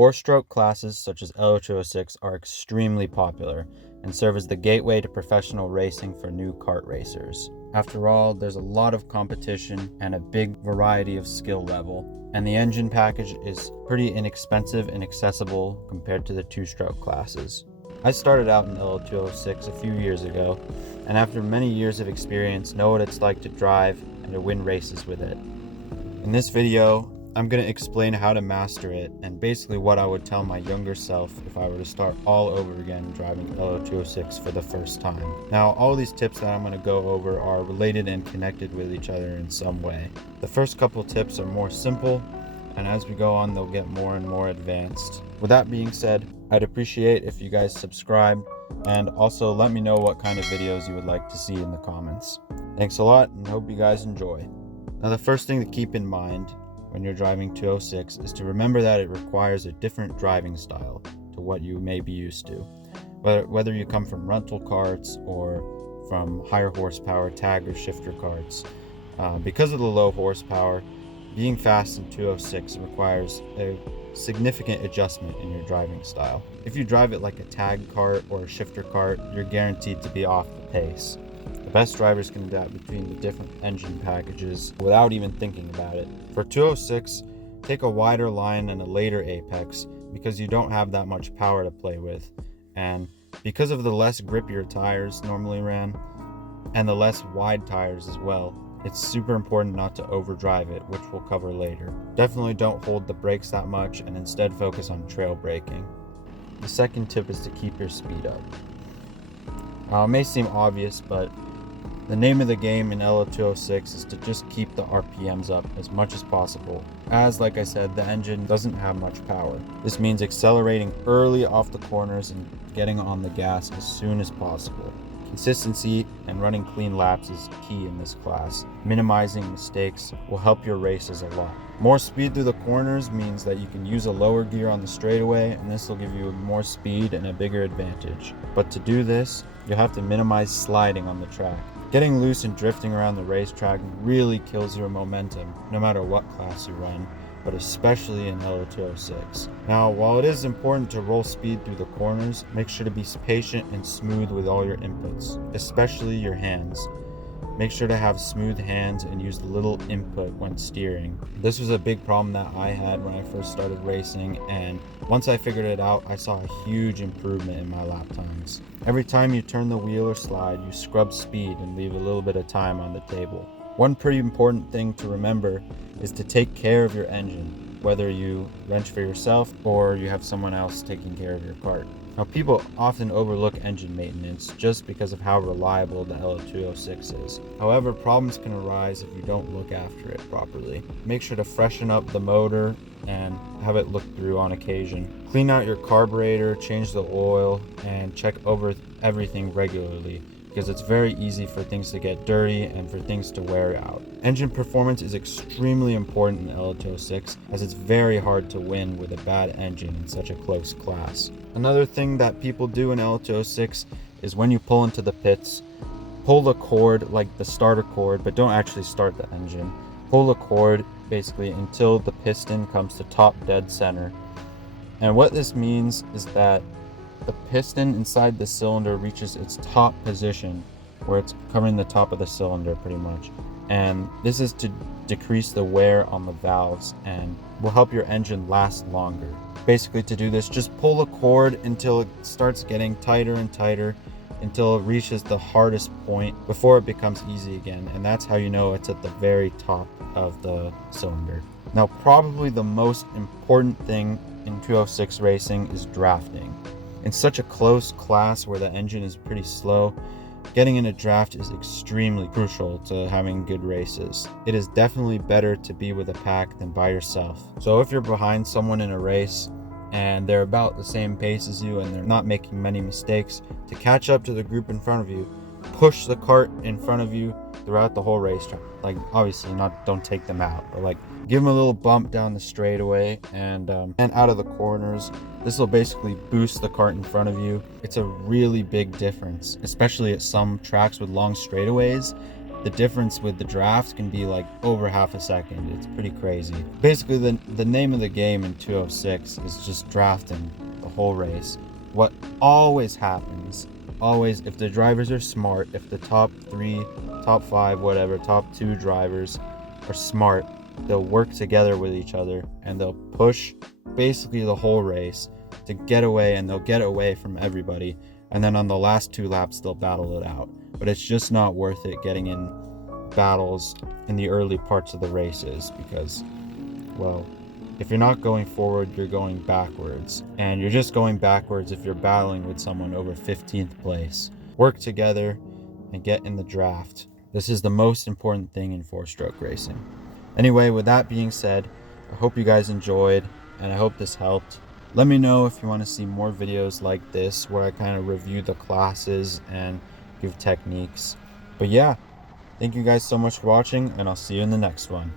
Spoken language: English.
Four-stroke classes such as LO206 are extremely popular and serve as the gateway to professional racing for new kart racers. After all, there's a lot of competition and a big variety of skill level, and the engine package is pretty inexpensive and accessible compared to the two-stroke classes. I started out in LO206 a few years ago, and after many years of experience, know what it's like to drive and to win races with it. In this video, I'm going to explain how to master it and basically what I would tell my younger self if I were to start all over again driving LO206 for the first time. Now, all these tips that I'm going to go over are related and connected with each other in some way. The first couple tips are more simple, and as we go on, they'll get more and more advanced. With that being said, I'd appreciate if you guys subscribe and also let me know what kind of videos you would like to see in the comments. Thanks a lot and hope you guys enjoy. Now, the first thing to keep in mind when you're driving 206 is to remember that it requires a different driving style to what you may be used to. Whether you come from rental karts or from higher horsepower tag or shifter karts. Because of the low horsepower, being fast in 206 requires a significant adjustment in your driving style. If you drive it like a tag kart or a shifter kart, you're guaranteed to be off the pace. The best drivers can adapt between the different engine packages without even thinking about it. For 206, take a wider line and a later apex because you don't have that much power to play with. And because of the less grip your tires normally ran, and the less wide tires as well, it's super important not to overdrive it, which we'll cover later. Definitely don't hold the brakes that much and instead focus on trail braking. The second tip is to keep your speed up. It may seem obvious, but the name of the game in LO206 is to just keep the RPMs up as much as possible, as like I said, the engine doesn't have much power. This means accelerating early off the corners and getting on the gas as soon as possible. Consistency and running clean laps is key in this class. Minimizing mistakes will help your races a lot. More speed through the corners means that you can use a lower gear on the straightaway, and this will give you more speed and a bigger advantage. But to do this, you'll have to minimize sliding on the track. Getting loose and drifting around the racetrack really kills your momentum, no matter what class you run, but especially in LO206. Now, while it is important to roll speed through the corners, make sure to be patient and smooth with all your inputs, especially your hands. Make sure to have smooth hands and use little input when steering. This was a big problem that I had when I first started racing, and once I figured it out, I saw a huge improvement in my lap times. Every time you turn the wheel or slide, you scrub speed and leave a little bit of time on the table. One pretty important thing to remember is to take care of your engine, whether you wrench for yourself or you have someone else taking care of your kart. Now, people often overlook engine maintenance just because of how reliable the LO206 is. However, problems can arise if you don't look after it properly. Make sure to freshen up the motor and have it looked through on occasion. Clean out your carburetor, change the oil, and check over everything regularly, because it's very easy for things to get dirty and for things to wear out. Engine performance is extremely important in LO206 as it's very hard to win with a bad engine in such a close class. Another thing that people do in LO206 is when you pull into the pits, pull the cord like the starter cord, but don't actually start the engine. Pull the cord basically until the piston comes to top dead center. And what this means is that the piston inside the cylinder reaches its top position, where it's covering the top of the cylinder pretty much. And this is to decrease the wear on the valves and will help your engine last longer. Basically, to do this, just pull the cord until it starts getting tighter and tighter until it reaches the hardest point before it becomes easy again. And that's how you know it's at the very top of the cylinder. Now, probably the most important thing in 206 racing is drafting. In such a close class where the engine is pretty slow, getting in a draft is extremely crucial to having good races. It is definitely better to be with a pack than by yourself. So if you're behind someone in a race and they're about the same pace as you and they're not making many mistakes, to catch up to the group in front of you, push the kart in front of you throughout the whole racetrack. Like, obviously don't take them out, but like give them a little bump down the straightaway and out of the corners. This will basically boost the kart in front of you. It's a really big difference, especially at some tracks with long straightaways. the difference with the draft can be like over half a second. It's pretty crazy. Basically, the name of the game in 206 is just drafting the whole race. What always happens, always, if the drivers are smart, if the top 3, top 5, whatever, top 2 drivers are smart, they'll work together with each other and they'll push basically the whole race to get away, and they'll get away from everybody, and then on the last 2 laps they'll battle it out. But it's just not worth it getting in battles in the early parts of the races, because, well, if you're not going forward, you're going backwards, and you're just going backwards if you're battling with someone over 15th place. Work together and get in the draft. This is the most important thing in 4-stroke racing. Anyway, with that being said, I hope you guys enjoyed, and I hope this helped. Let me know if you want to see more videos like this where I kind of review the classes and give techniques. But yeah, thank you guys so much for watching, and I'll see you in the next one.